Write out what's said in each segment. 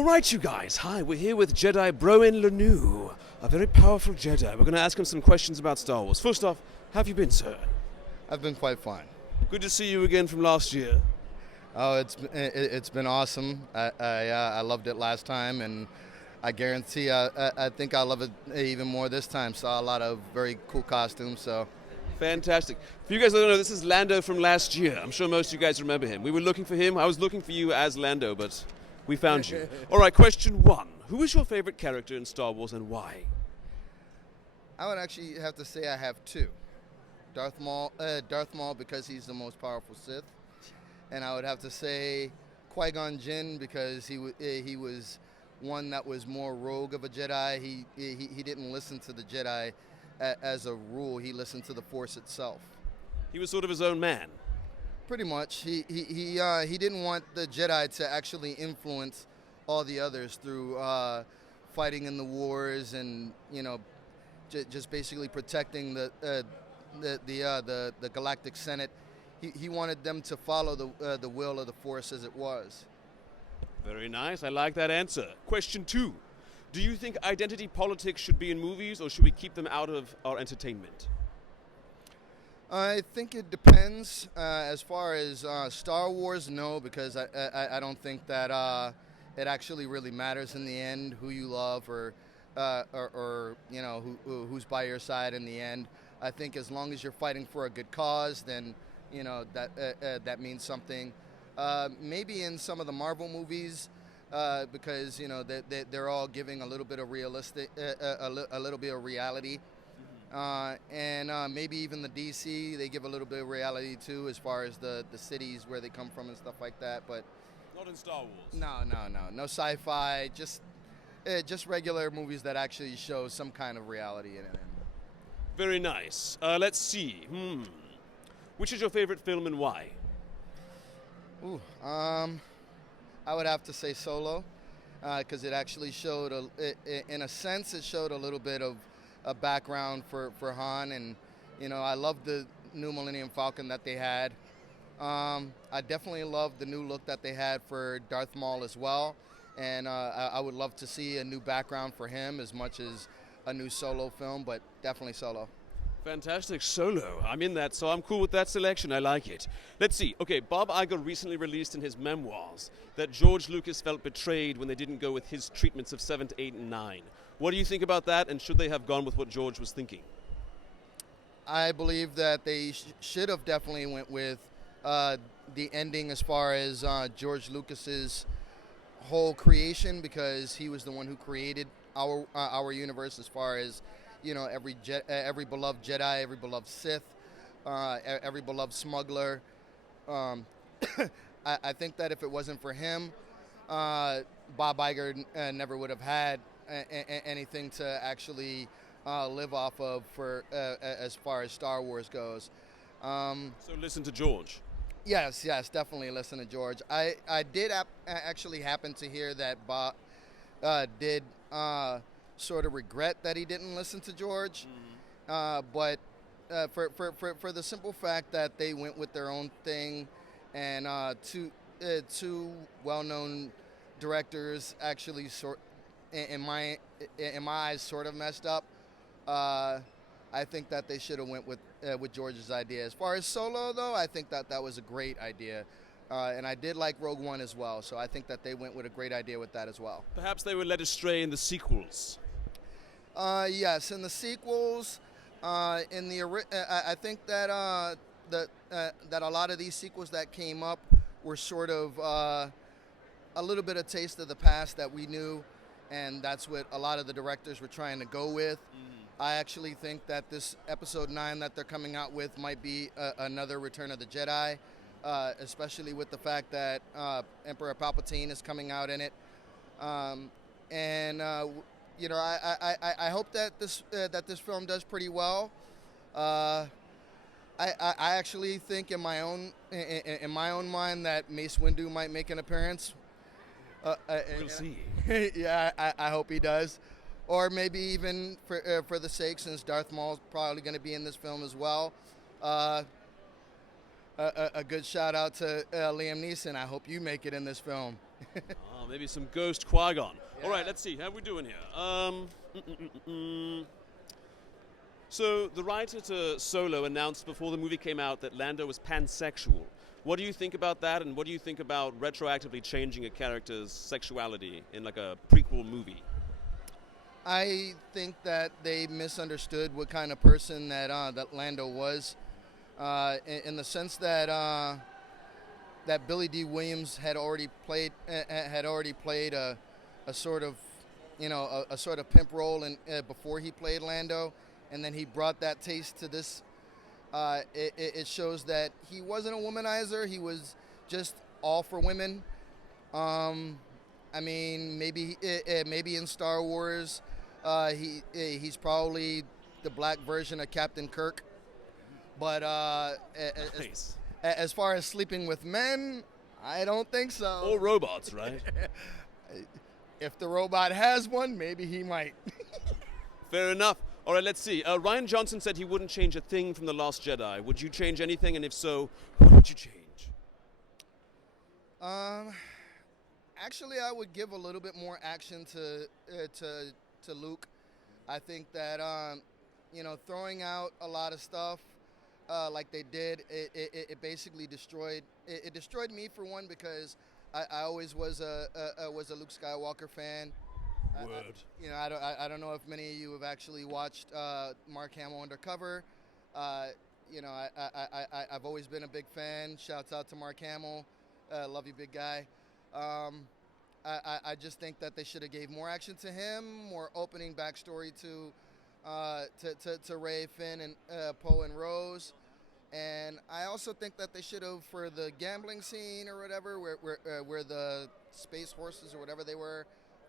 All right, you guys. Hi, we're here with Jedi Broan Lenew, a very powerful Jedi. We're going to ask him some questions about Star Wars. First off, how have you been, sir? I've been quite fine. Good to see you again from last year. Oh, it's been awesome. I loved it last time, and I guarantee I think I'll love it even more this time. Saw a lot of very cool costumes, so. Fantastic. For you guys that don't know, this is Lando from last year. I'm sure most of you guys remember him. We were looking for him. I was looking for you as Lando, but we found you. All right, question one. Who is your favorite character in Star Wars and why? I would actually have to say I have two. Darth Maul because he's the most powerful Sith, and I would have to say Qui-Gon Jinn because he was one that was more rogue of a Jedi. He didn't listen to the Jedi as a rule. He listened to the Force itself. He was sort of his own man. Pretty much. He didn't want the Jedi to actually influence all the others through fighting in the wars and just basically protecting the Galactic Senate. He wanted them to follow the will of the Force as it was. Very nice. I like that answer. Question two. Do you think identity politics should be in movies, or should we keep them out of our entertainment? I think it depends. As far as Star Wars, no, because I don't think that it actually really matters in the end who you love or who's by your side in the end. I think as long as you're fighting for a good cause, then that means something. Maybe in some of the Marvel movies. Because they're all giving a little bit of a little bit of reality, and maybe even the DC they give a little bit of reality too, as far as the cities where they come from and stuff like that. But not in Star Wars. No sci-fi, just regular movies that actually show some kind of reality in it. Very nice. Let's see. Which is your favorite film and why? I would have to say Solo, because it actually showed, in a sense, it showed a little bit of a background for Han, and I loved the new Millennium Falcon that they had. I definitely loved the new look that they had for Darth Maul as well, and I would love to see a new background for him as much as a new Solo film, but definitely Solo. Fantastic. Solo. I'm in that, so I'm cool with that selection. I like it. Let's see. Okay, Bob Iger recently released in his memoirs that George Lucas felt betrayed when they didn't go with his treatments of 7, 8, and 9. What do you think about that, and should they have gone with what George was thinking? I believe that they should have definitely went with the ending as far as George Lucas's whole creation, because he was the one who created our universe as far as every beloved Jedi, every beloved Sith, every beloved smuggler. I think that if it wasn't for him, Bob Iger never would have had anything to actually live off of for as far as Star Wars goes. So listen to George. Yes, definitely listen to George. I did actually happen to hear that Bob did sort of regret that he didn't listen to George, but for the simple fact that they went with their own thing, and two well-known directors actually in my eyes sort of messed up. I think that they should have went with George's idea. As far as Solo, though, I think that was a great idea. And I did like Rogue One as well, so I think that they went with a great idea with that as well. Perhaps they were led astray in the sequels. Yes, in the sequels, I think that that a lot of these sequels that came up were sort of a little bit of taste of the past that we knew, and that's what a lot of the directors were trying to go with. I actually think that this Episode 9 that they're coming out with might be another Return of the Jedi, especially with the fact that Emperor Palpatine is coming out in it. I hope that this film does pretty well. I actually think in my own mind that Mace Windu might make an appearance. We'll see. Yeah, I hope he does. Or maybe even for the sake, since Darth Maul's probably going to be in this film as well, a good shout out to Liam Neeson. I hope you make it in this film. maybe some ghost Qui-Gon. Yeah. All right, let's see. How are we doing here? So the writer to Solo announced before the movie came out that Lando was pansexual. What do you think about that, and what do you think about retroactively changing a character's sexuality in like a prequel movie? I think that they misunderstood what kind of person that Lando was, in the sense that that Billy D. Williams had already played a sort of a sort of pimp role before he played Lando, and then he brought that taste to this. It shows that he wasn't a womanizer. He was just all for women. I mean, maybe in Star Wars, he's probably the black version of Captain Kirk. But Nice. as far as sleeping with men, I don't think so. Or robots, right? If the robot has one, maybe he might. Fair enough. All right, let's see. Rian Johnson said he wouldn't change a thing from The Last Jedi. Would you change anything? And if so, what would you change? Actually, I would give a little bit more action to Luke. I think that throwing out a lot of stuff like they did, it basically destroyed me for one, because I always was a Luke Skywalker fan. Word. I don't know if many of you have actually watched Mark Hamill Undercover. I've always been a big fan. Shouts out to Mark Hamill. Love you, big guy. I just think that they should have gave more action to him, more opening backstory to Rey, Finn, and Poe and Rose. And I also think that they should have, for the gambling scene or whatever, where the space horses or whatever they were,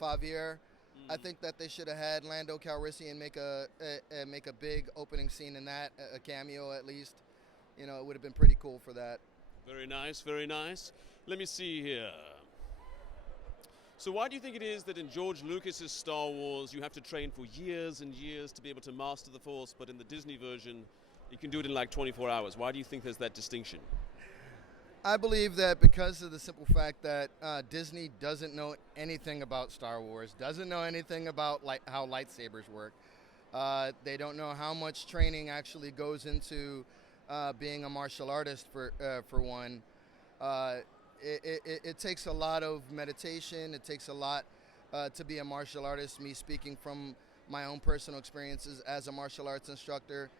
Favier. I think that they should have had Lando Calrissian make a big opening scene in that, a cameo at least. It would have been pretty cool for that. Very nice, very nice. Let me see here. So why do you think it is that in George Lucas's Star Wars you have to train for years and years to be able to master the Force, but in the Disney version you can do it in like 24 hours? Why do you think there's that distinction? I believe that because of the simple fact that Disney doesn't know anything about Star Wars, doesn't know anything about how lightsabers work. They don't know how much training actually goes into being a martial artist for one. It takes a lot of meditation. It takes a lot to be a martial artist. Me speaking from my own personal experiences as a martial arts instructor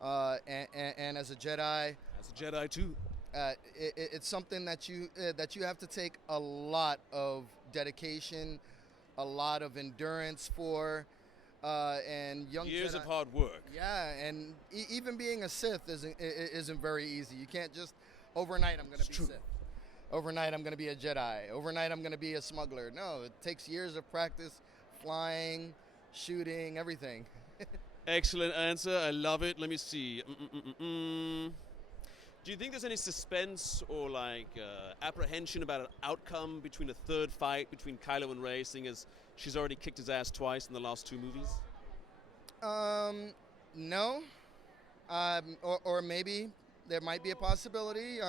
and as a Jedi. As a Jedi too. It's something that you have to take a lot of dedication, a lot of endurance for, and young years Jedi, of hard work. Yeah, and even being a Sith isn't very easy. You can't just overnight I'm going to be true. Sith. Overnight I'm going to be a Jedi. Overnight I'm going to be a smuggler. No, it takes years of practice, flying, shooting, everything. Excellent answer. I love it. Let me see. Do you think there's any suspense or apprehension about an outcome between a third fight between Kylo and Rey, seeing as she's already kicked his ass twice in the last two movies? No. Or maybe there might be a possibility.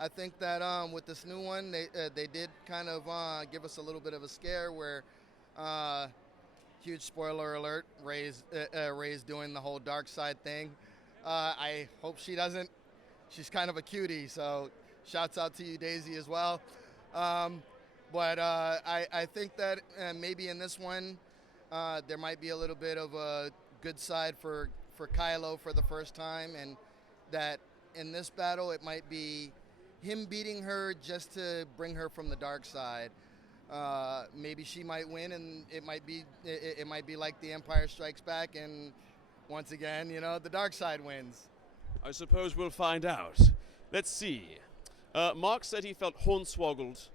I think that with this new one, they did kind of give us a little bit of a scare where, huge spoiler alert, Rey's doing the whole dark side thing. I hope she doesn't. She's kind of a cutie, so shouts out to you, Daisy, as well. But I think that maybe in this one, there might be a little bit of a good side for Kylo for the first time, and that in this battle it might be him beating her just to bring her from the dark side. Maybe she might win, and it might be like The Empire Strikes Back, and once again, the dark side wins. I suppose we'll find out. Let's see. Mark said he felt hornswoggled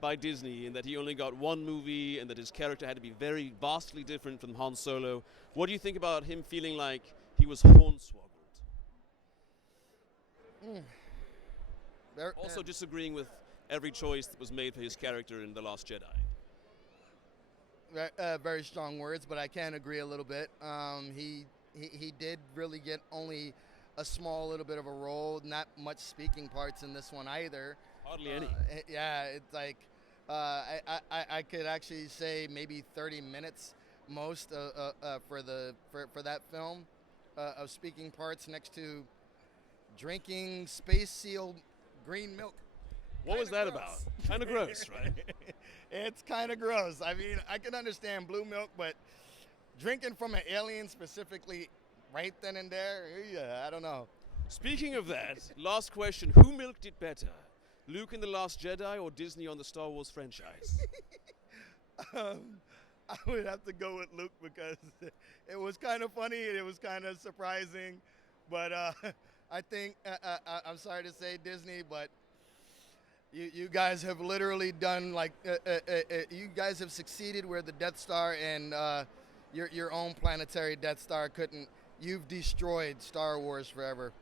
by Disney and that he only got one movie and that his character had to be very vastly different from Han Solo. What do you think about him feeling like he was hornswoggled? Also disagreeing with every choice that was made for his character in The Last Jedi. Very strong words, but I can agree a little bit. He did really get only a small little bit of a role, not much speaking parts in this one either. Hardly any. Yeah, it's like I could actually say maybe 30 minutes most for that film of speaking parts next to drinking space seal green milk. What was that about? Kind of gross, right? It's kind of gross. I mean, I can understand blue milk, but drinking from an alien specifically right then and there, yeah, I don't know. Speaking of that, last question. Who milked it better? Luke in The Last Jedi or Disney on the Star Wars franchise? I would have to go with Luke because it was kind of funny and it was kind of surprising. But I think, I'm sorry to say Disney, but you guys have literally done you guys have succeeded where the Death Star and your own planetary Death Star couldn't. You've destroyed Star Wars forever.